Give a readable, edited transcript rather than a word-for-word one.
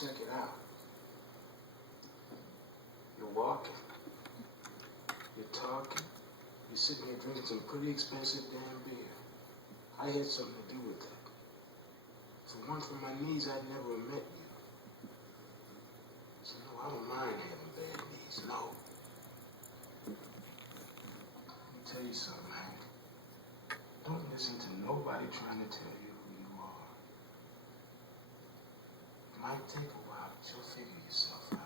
check it out. You're walking. You're talking. You're sitting here drinking some pretty expensive damn beer. I had something to do with that. For once from my knees, I'd never met you. So no, I don't mind having bad knees, no. Let me tell you something, Hank. Don't listen to nobody trying to tell you who you are. It might take a while, but you'll figure yourself out.